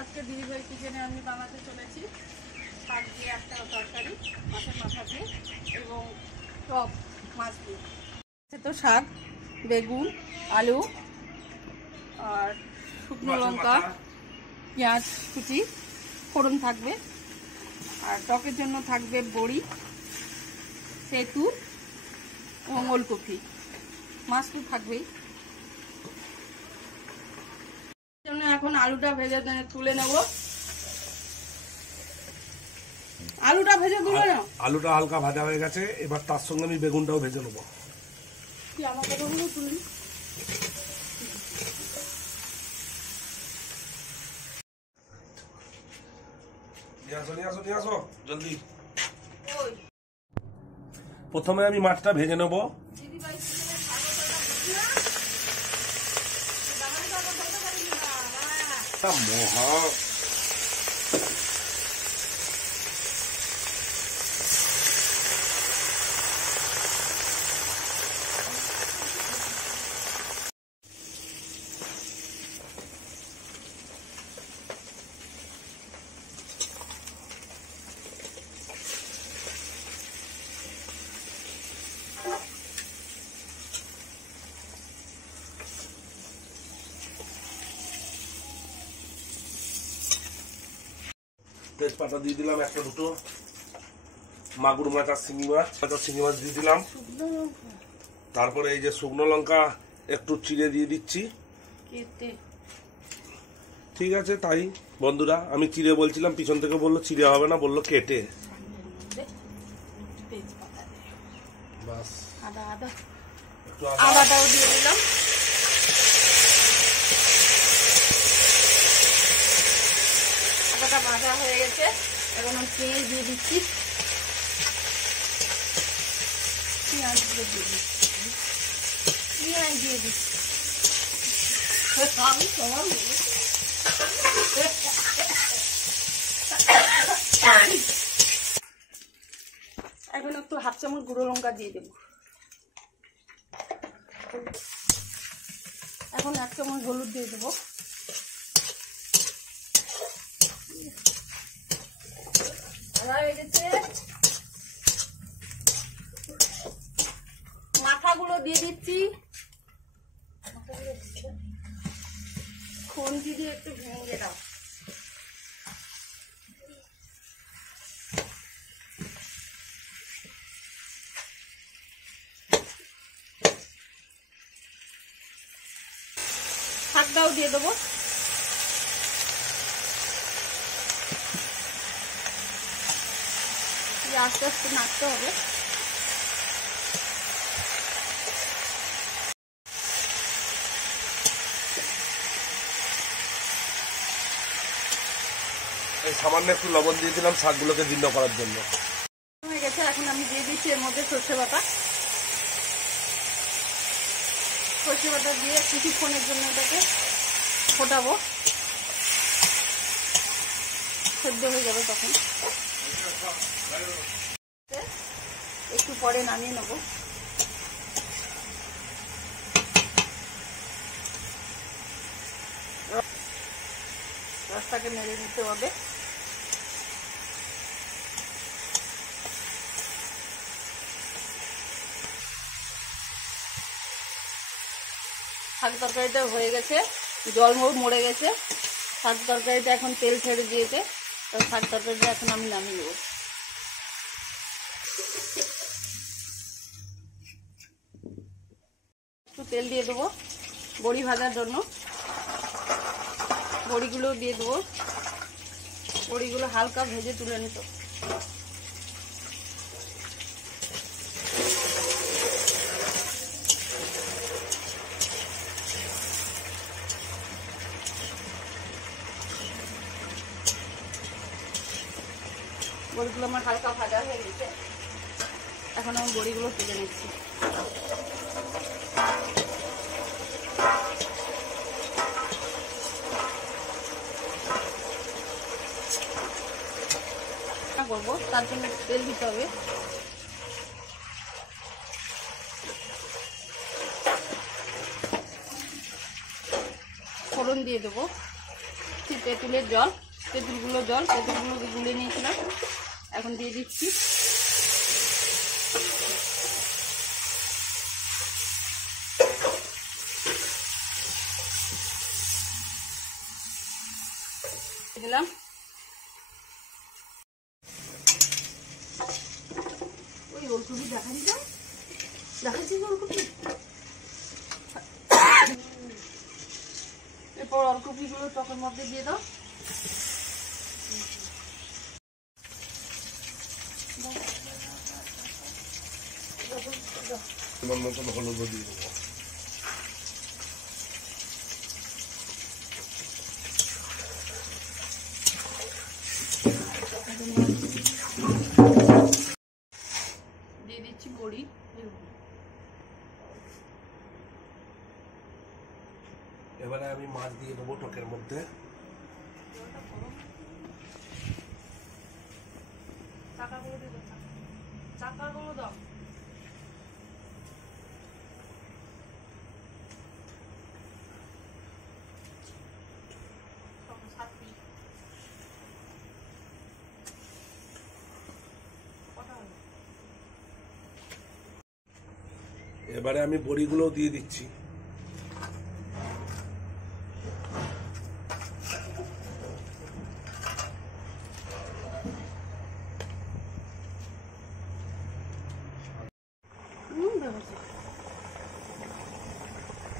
আজকে দিদিভাই কিচেনে আমি বানাতে চলেছি শাক দিয়ে একটা তরকারি, মাছের মাথা দিয়ে এবং টক মাছ দিয়ে। তো শাক, বেগুন, আলু আর শুকনো লঙ্কা, পেঁয়াজ কুচি, ফোড়ন থাকবে। আর টকের জন্য থাকবে বড়ি, তেঁতুল এবং ওলকপি। মাছ তো থাকবেই। এখন আলুটা ভেজে তুলে নেব। আলুটা ভেজে তুলে নাও। আলুটা হালকা ভাজা হয়ে গেছে, এবার তার সঙ্গে আমি বেগুনটাও ভেজে নেব। কি আমার কথাগুলো তুলি। নিয়ে আসো জলদি। প্রথমে আমি মাছটা ভেজে নেব। মহা তেজপাতা দিয়ে দিলাম একটা দুটো, মাগুর মাছ আর শিঙি মাছ দিয়ে দিলাম। তারপরে এই যে শুকনো লঙ্কা একটু চিড়ে দিয়ে দিচ্ছি। ঠিক আছে তাই বন্ধুরা, আমি চিড়ে বলছিলাম, পিছন থেকে বললো চিড়ে হবে না, বললো কেটে। বাস আদাটাও দিয়ে দিলাম। আদাটা ভাজা হয়ে গেছে, এখন আমি পেঁয়াজ দিয়ে দিচ্ছি। পেঁয়াজ দিয়ে দিচ্ছি। এখন একটু হাফ চামচ গুঁড়ো লঙ্কা দিয়ে দেব। এখন 1 চামচ হলুদ দিয়ে দেবো। মাথাগুলো দিয়ে দিচ্ছি। খুন্তি দিয়ে একটু ভেঙে দাও। শাকটাও দিয়ে দেবো। আস্তে আস্তে নাড়তে হবে। সামান্য একটু লবণ দিয়ে দিলাম শাকগুলোকে জীর্ণ করার জন্য। হয়ে গেছে, এখন আমি দিয়ে দিচ্ছি এর মধ্যে সর্ষে বাটা। সর্ষে বাটা দিয়ে কিছুক্ষণের জন্য এটাকে ফোটাবো, সেদ্ধ হয়ে যাবে। তখন একটু পরে নামিয়ে নেবো। রসটাকে নেড়ে নিতে হবে। শাক তরকারিটা হয়ে গেছে, জল মরে গেছে। শাক তরকারিটা এখন তেল ছেড়ে দিয়েছে। শাক তরকারিটা এখন আমি নামিয়ে নেব। একটু তেল দিয়ে দেবো বড়ি ভাজার জন্য। বড়িগুলো দিয়ে দেবো। বড়িগুলো হালকা ভেজে তুলে নিত। বড়িগুলো আমার হালকা ভাজা হয়ে গেছে, এখন আমি বড়িগুলো তুলে নিচ্ছি। করবো তার জন্য তেল দিতে হবে। ফোড়ন দিয়ে দেবো। তেঁতুলের জল, তেঁতুলগুলো গুলে নিয়েছিলাম, এখন দিয়ে দিচ্ছি। দিলাম ওই ওলকপি দেখাচ্ছি ওলকপি। এরপর ওলকপিগুলো টকের মধ্যে দিয়ে দাও। তোমার মতন হলুদ দিয়ে দেবো। দিয়ে দিচ্ছি বড়ি। এবারে আমি মাছ দিয়ে দেবো টকের মধ্যে। চাকাগুলো দাও। এবারে আমি বড়িগুলো দিয়ে দিচ্ছি।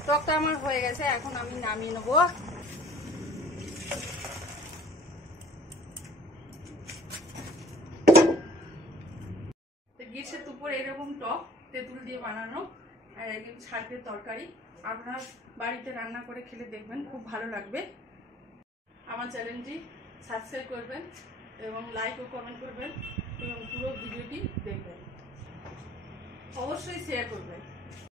টকটা আমার হয়ে গেছে, এখন আমি নামিয়ে নেবো। গ্রীষ্মের দুপুর এরকম টক তেঁতুল দিয়ে বানানো আর একদম শাকের তরকারি আপনারা বাড়িতে রান্না করে খেলে দেখবেন, খুব ভালো লাগবে। আমার চ্যানেলটি সাবস্ক্রাইব করবেন এবং লাইক ও কমেন্ট করবেন এবং পুরো ভিডিওটি দেখবেন, অবশ্যই শেয়ার করবেন।